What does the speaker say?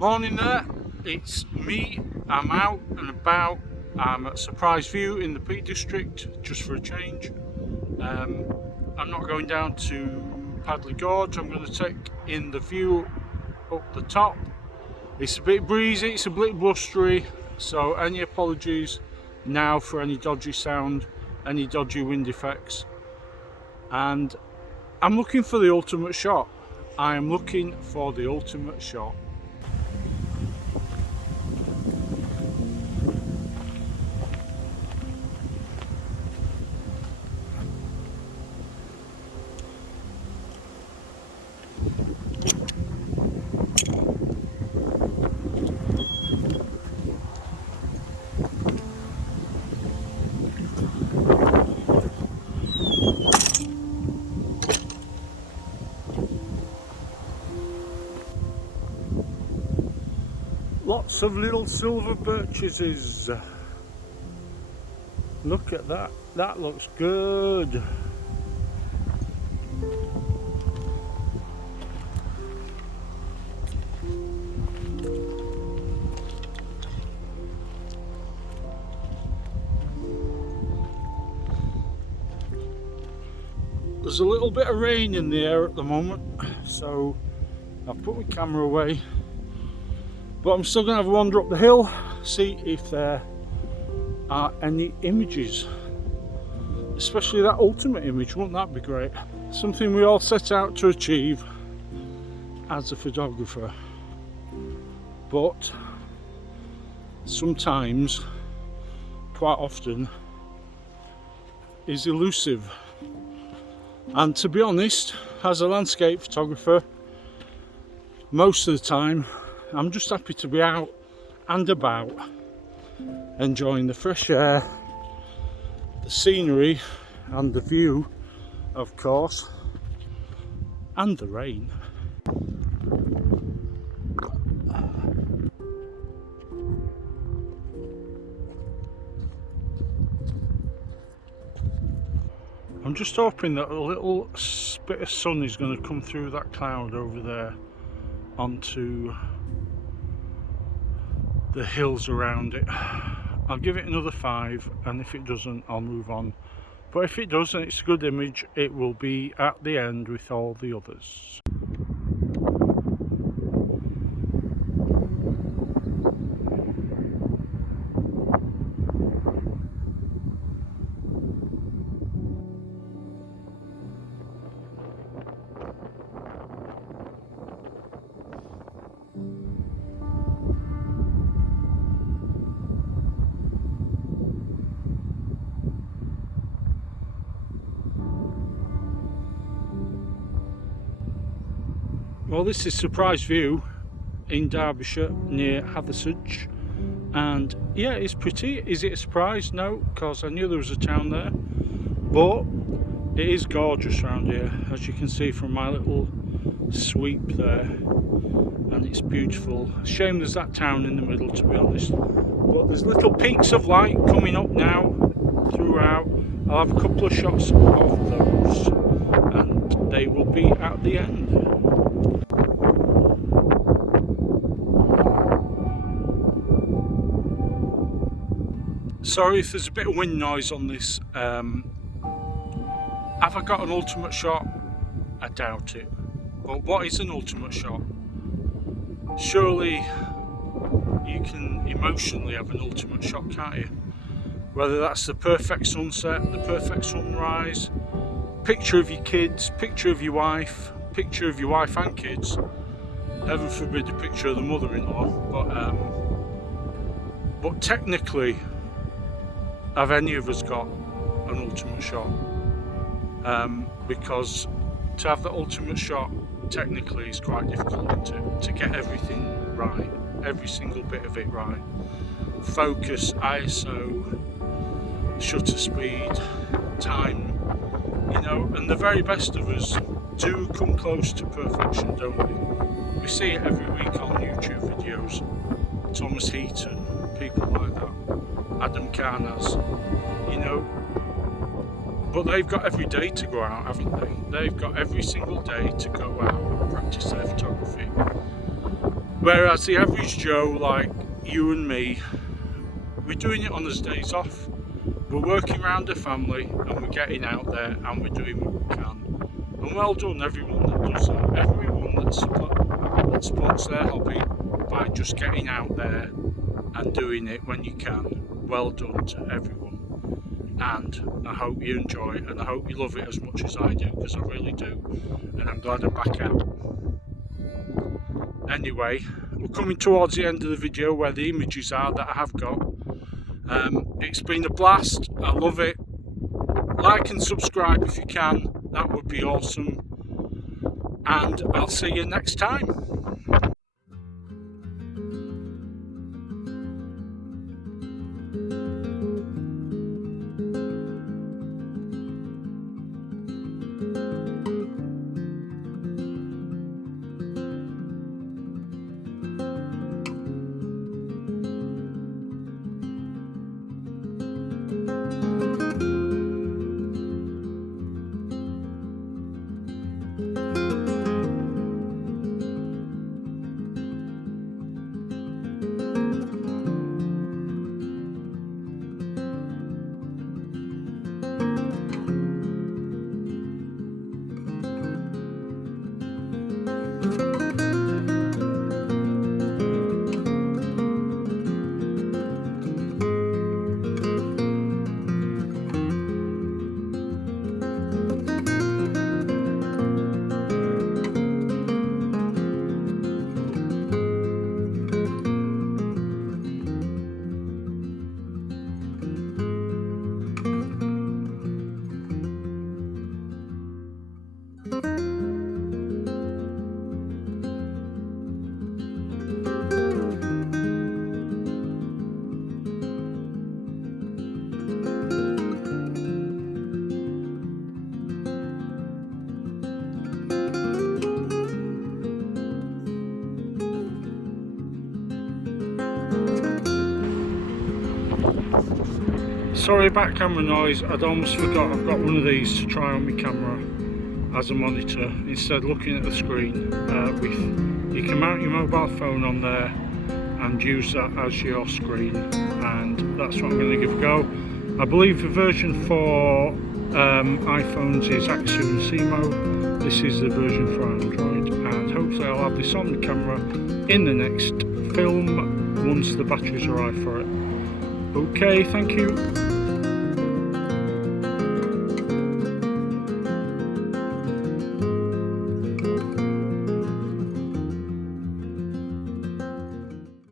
Morning there, it's me. I'm out and about. I'm at Surprise View in the Peak District just for a change. I'm not going down to Padley Gorge. I'm going to take in the view up the top. It's a bit breezy, it's a bit blustery, so any apologies now for any dodgy sound, any dodgy wind effects. And I'm looking for the ultimate shot. I am looking for the ultimate shot. Lots of little silver birches. Look at that, that looks good. There's a little bit of rain in the air at the moment, so I've put my camera away. But I'm still going to have a wander up the hill, see if there are any images. Especially that ultimate image, wouldn't that be great? Something we all set out to achieve as a photographer. But sometimes, quite often, is elusive. And to be honest, as a landscape photographer, most of the time, I'm just happy to be out and about, enjoying the fresh air, the scenery and the view, of course, and the rain. I'm just hoping that a little bit of sun is going to come through that cloud over there onto the hills around it. I'll give it another 5, and if it doesn't, I'll move on. But if it does and it's a good image, it will be at the end with all the others. Well, this is Surprise View in Derbyshire near Hathersage, and yeah, it's pretty. Is it a surprise? No, because I knew there was a town there, but it is gorgeous around here, as you can see from my little sweep there, and it's beautiful. Shame there's that town in the middle, to be honest, but there's little peaks of light coming up now throughout. I'll have a couple of shots of those and they will be at the end. Sorry if there's a bit of wind noise on this. Have I got an ultimate shot? I doubt it. But what is an ultimate shot? Surely you can emotionally have an ultimate shot, can't you? Whether that's the perfect sunset, the perfect sunrise, picture of your kids, picture of your wife and kids. Heaven forbid a picture of the mother-in-law. But technically, have any of us got an ultimate shot? Because to have the ultimate shot technically is quite difficult to get everything right, every single bit of it right. Focus, ISO, shutter speed, time, you know, and the very best of us do come close to perfection, don't we? We see it every week on YouTube videos. Thomas Heaton, people like that, Adam Carnas, you know, but they've got every day to go out, haven't they? They've got every single day to go out and practice their photography. Whereas the average Joe like you and me, we're doing it on his days off. We're working around the family and we're getting out there and we're doing what we can. And well done everyone that does that, everyone that supports their hobby by just getting out there and doing it when you can. Well done to everyone. And I hope you enjoy it and I hope you love it as much as I do, because I really do. And I'm glad I'm back out. Anyway, we're coming towards the end of the video where the images are that I have got. It's been a blast, I love it. Like and subscribe if you can, that would be awesome. And I'll see you next time. Sorry about camera noise, I'd almost forgot I've got one of these to try on my camera as a monitor instead of looking at the screen. You can mount your mobile phone on there and use that as your screen, and that's what I'm going to give a go. I believe the version for iPhones is Axiom Simo. This is the version for Android, and hopefully I'll have this on the camera in the next film once the batteries arrive for it. Okay, thank you.